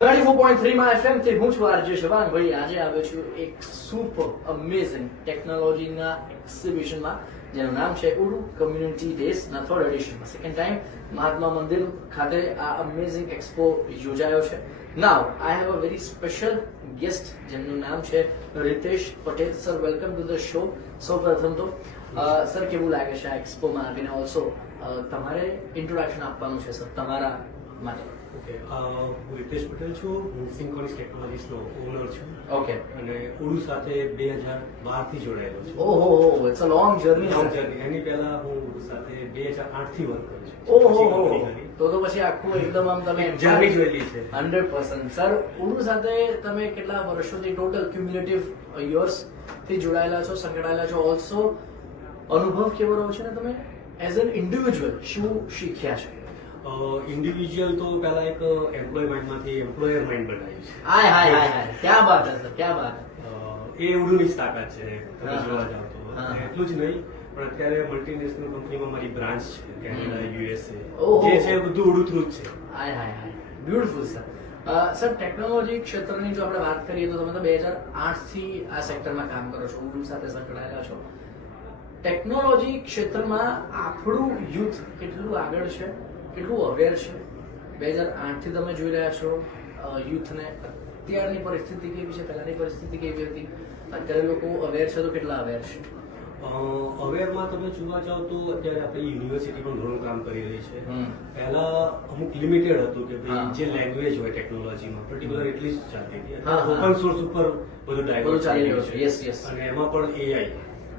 94.3 માં FM થી હું છું આરજે શવાંગ ભાઈ. આજે આવ્યો છું એક સુપર અમેઝિંગ ટેકનોલોજીના એક્ઝિબિશનમાં જેનું નામ છે ઉડુ કમ્યુનિટી ડેઝ ના થર્ડ એડિશનમાં સેકન્ડ ટાઈમ મહાત્મા મંદિર ખાતે આ અમેઝિંગ એક્સપો યોજાયો છે. Now I have a very special guest જેમનું નામ છે Ritesh Patel. Sir, welcome to the show. સૌ પ્રથમ તો સર, કેવું લાગે છે આ એક્સપોમાં આવીને? ઓલ્સો તમારે ઇન્ટ્રોડક્શન આપવાનું છે સર તમારા માટે. ઓકે, હું રિતેશ પટેલ છું. હું સિન્કોનિક્સ ટેકનોલોજીસનો ઓનર છું. ઓકે. અને ઉડુ સાથે 2012 થી જોડાયેલો છું. ઓહો, it's a long journey. Long journey. એની પહેલા હું ઉડુ સાથે 2008 થી વર્ક કરું છું. ઓહો, તો પછી આખું એકદમ આમ તમે જર્ની જોયેલી છે. 100%. સર, ઉડુ સાથે તમે કેટલા વર્ષોથી ટોટલ ક્યુમ્યુલેટિવ યર્સ થી જોડાયેલા છો, સંકળાયેલા છો? ઓલ્સો અનુભવ કેવો રહ્યો છે ને તમે એઝ એન ઇન્ડિવિજ્યુઅલ શું શીખ્યા છે? ઇન્ડિવિજ્યુઅલ તો પહેલા એક એમ્પ્લોય માઇન્ડમાંથી એમ્પ્લોયર માઇન્ડ બનાવ્યું છે. હાય હાય હાય હાય, ક્યાં બાત હે સર, ક્યાં બાત. એ ઉડુની જ તાકાત છે તમે હા. જોવા જાવ તો. હા. અને એટલું જ નહીં, પણ અત્યારે મલ્ટીનેશનલ કંપનીમાં મારી બ્રાન્ચ છે કેનેડા, યુએસએ, ઓહો. જે છે બધું ઉડુ થ્રુ જ છે. હાય હાય હાય, બ્યુટીફુલ સર. સર, ટેકનોલોજી ક્ષેત્રની જો આપણે વાત કરીએ તો તમે તો 2008 થી આ સેક્ટરમાં કામ કરો છો, ઉડુ સાથે સંકળાયેલા છો. ટેકનોલોજી ક્ષેત્રમાં આપણું યુથ કેટલું આગળ છે, કેટલું અવેર છે? 2008 થી તમે જોઈ રહ્યા છો યુથને. અત્યારની પરિસ્થિતિ કેવી છે, પહેલાની પરિસ્થિતિ કેવી હતી? અત્યારે લોકો અવેર છે તો કેટલા અવેર છે? અવેરમાં તમે જોવા જાવ તો અત્યારે આપણી યુનિવર્સિટી પણ ઘણું કામ કરી રહી છે. પહેલા અમુક લિમિટેડ હતું કે ભાઈ હા. જે લેંગ્વેજ હોય ટેકનોલોજીમાં પર્ટિક્યુલર એટલી જ ચાલતી હતી. હા, હા. ઓપન સોર્સ ઉપર બધું બધું ડાયવર્ટ ચાલી રહ્યું છે. Yes yes. અને એમાં પણ એઆઈ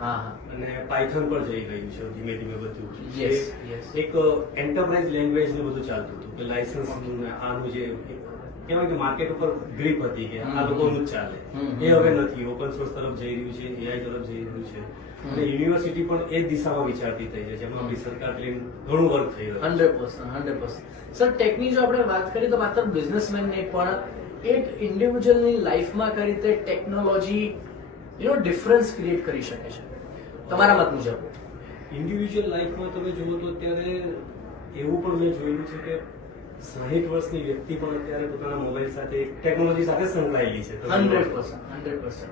હા હા. અને પાયથન પર જઈ ગયું છે ધીમે ધીમે બધું. Yes, એ yes. એક એન્ટરપ્રાઇઝ લેંગ્વેજ ને બધું ચાલતું હતું કે લાયસન્સ આનું જે એક કહેવાય કે માર્કેટ ઉપર ગ્રીપ હતી કે આ લોકોનું જ ચાલે. એ હવે નથી. ઓપન સોર્સ તરફ જઈ રહ્યું છે, એઆઈ તરફ જઈ રહ્યું છે. અને યુનિવર્સિટી પણ એ જ દિશામાં વિચારતી થઈ છે, જેમાં આપણી સરકાર લઈને ઘણું વર્ક થઈ રહ્યું છે. 100%. સર, ટેકની જો આપણે વાત કરીએ તો માત્ર બિઝનેસમેન નહીં પણ એક ઇન્ડિવિજ્યુઅલની લાઈફમાં કઈ રીતે ટેકનોલોજી ડિફરન્સ ક્રિએટ કરી શકે છે તમારા મત મુજબ? ઇન્ડિવિજ્યુઅલ લાઈફમાં તમે જુઓ તો અત્યારે એવું પણ મેં જોયેલું છે કે 60 વર્ષની વ્યક્તિ પણ અત્યારે પોતાના મોબાઈલ સાથે ટેકનોલોજી સાથે સંકળાયેલી છે. 100%.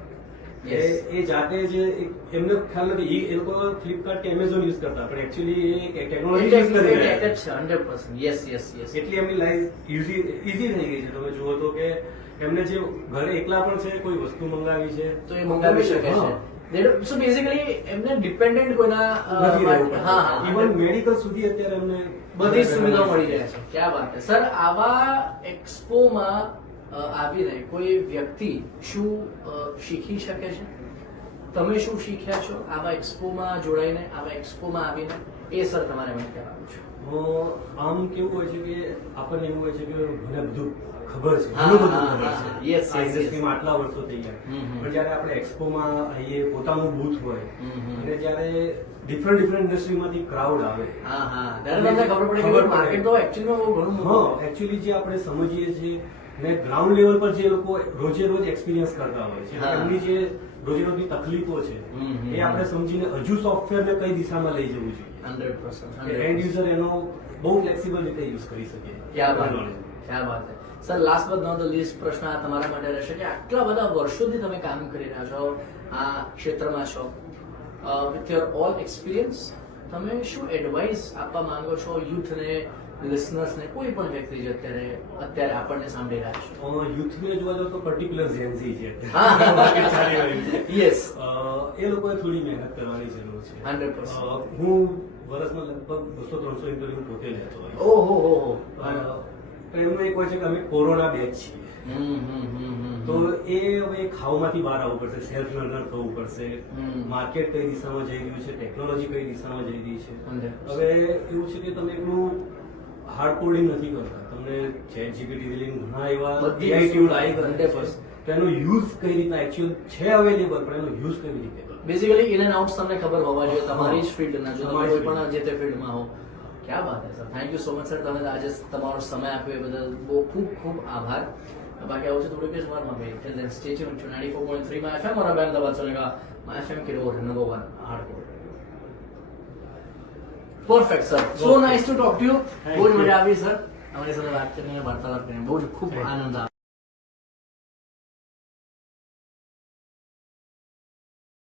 એ જાતે જ એમને ખ્યાલ નથી. એ લોકો ફ્લિપકાર્ટ કે એમેઝોન યુઝ કરતા, પણ એકચ્યુઅલી એ ટેકનોલોજી યુઝ કરી રહ્યા છે. 100%. Yes yes yes. એટલી એમની લાઈફ ઈઝી થઈ ગઈ છે. તમે જુઓ તો કે એમને જે ઘરે એકલા પણ છે, કોઈ વસ્તુ મંગાવી છે તો એ મંગાવી શકે છે. સો બેઝિકલી એમને ડિપેન્ડન્ટ કોઈના નથી રહેવું. હા હા. ઇવન મેડિકલ સુધી અત્યારે એમને બધી સુવિધાઓ મળી રહે છે. ક્યાં વાત છે સર. આવા એક્સપોમાં આવીને કોઈ વ્યક્તિ શું શીખી શકે છે? તમે શું શીખ્યા છો આવા એક્સપોમાં જોડાઈને, આવા એક્સપોમાં આવીને? એ સર તમારે મને કહેવાનું છે. આમ કેવું હોય છે કે આપણને એવું હોય છે કે મને બધું ખબર છે, હા, ઘણું બધું હા, ખબર હા. છે. Yes, આ yes, ઇન્ડસ્ટ્રીમાં આટલા વર્ષો થઈ ગયા. પણ જયારે આપણે એક્સપોમાં આવીએ, પોતાનું બૂથ હોય અને જયારે ડિફરન્ટ ઇન્ડસ્ટ્રીમાંથી ક્રાઉડ આવે, હા હા, ત્યારે તમને ખબર પડે કે માર્કેટ તો એકચ્યુઅલીમાં બહુ ઘણું મોટું છે. એકચ્યુઅલી જે આપણે સમજીએ છીએ ને ગ્રાઉન્ડ લેવલ પર જે લોકો રોજે રોજ એક્સપિરિયન્સ કરતા હોય છે, હા. એમની જે રોજે રોજની તકલીફો છે એ આપણે સમજીને હજુ સોફ્ટવેરને કઈ દિશામાં લઈ જવું જોઈએ. 100%. એન્ડ યુઝર એનો બહુ ફ્લેક્સિબલ રીતે યુઝ કરી શકે. ક્યાં વાત છે, ક્યાં વાત છે. Sir, last but not the least પ્રશ્ન આ તમારા માટે રહેશે કે આટલા બધા વર્ષોથી તમે કામ કરી રહ્યા છો, આ ક્ષેત્રમાં છો, વિથ યોર ઓલ એક્સપિરિયન્સ તમે શું એડવાઇસ આપવા માંગો છો યુથને, લિસનર્સને, કોઈ પણ વ્યક્તિ જે અત્યારે આપણને સાંભળી રહ્યા છે? યુથને જોવા જાવ તો પર્ટિક્યુલર ઝેન્ઝી છે. હા. Market ચાલી રહ્યું છે. યસ. એ લોકોએ થોડી મહેનત કરવાની જરૂર છે. 100%. હું વર્ષમાં લગભગ 200-300 ઇન્ટરવ્યુ પોતે લેતો હોય. ઓહો. એમનું એક હોય છે કે અમે કોરોના બેચ છીએ. તો એ હવે ખાવમાંથી બહાર આવવું પડશે, સેલ્ફ લર્નર થવું પડશે, માર્કેટ કઈ દિશામાં જઈ રહ્યું છે, ટેકનોલોજી કઈ દિશામાં જઈ રહી છે. હવે એવું છે કે તમે એકલું હાર્ડ કોડિંગ નથી કરતા, તમને ચેટ જીપીટી લઈને ઘણા એવા બધી AI ટૂલ આવી ગયા 100%. છે. તો એનો યુઝ કઈ રીતના એકચ્યુઅલ છે અવેલેબલ, પણ એનો યુઝ કઈ રીતે કરવો? બેઝિકલી ઇન એન્ડ આઉટ તમને ખબર હોવા જોઈએ તમારી જ ફિલ્ડના, જો તમે તમારી કોઈ પણ જે તે ફિલ્ડમાં હો. ક્યાં વાત છે sir. Thank you so much sir. તમે આજે તમારો સમય આપ્યો એ બદલ બહુ ખૂબ ખૂબ આભાર. बाकी आउट से थोड़ी पेज मार में till then stay tuned to 94.3 में एफएम और अहमदाबाद सुनेगा एफएम की road number 1 hardcore. Perfect sir. So nice to talk to you. बहुत मजा આવી સર. અમારી સાથે વાત કરીને વાર્તાલાપ કરીને બહુ ખૂબ આનંદ આવ્યો.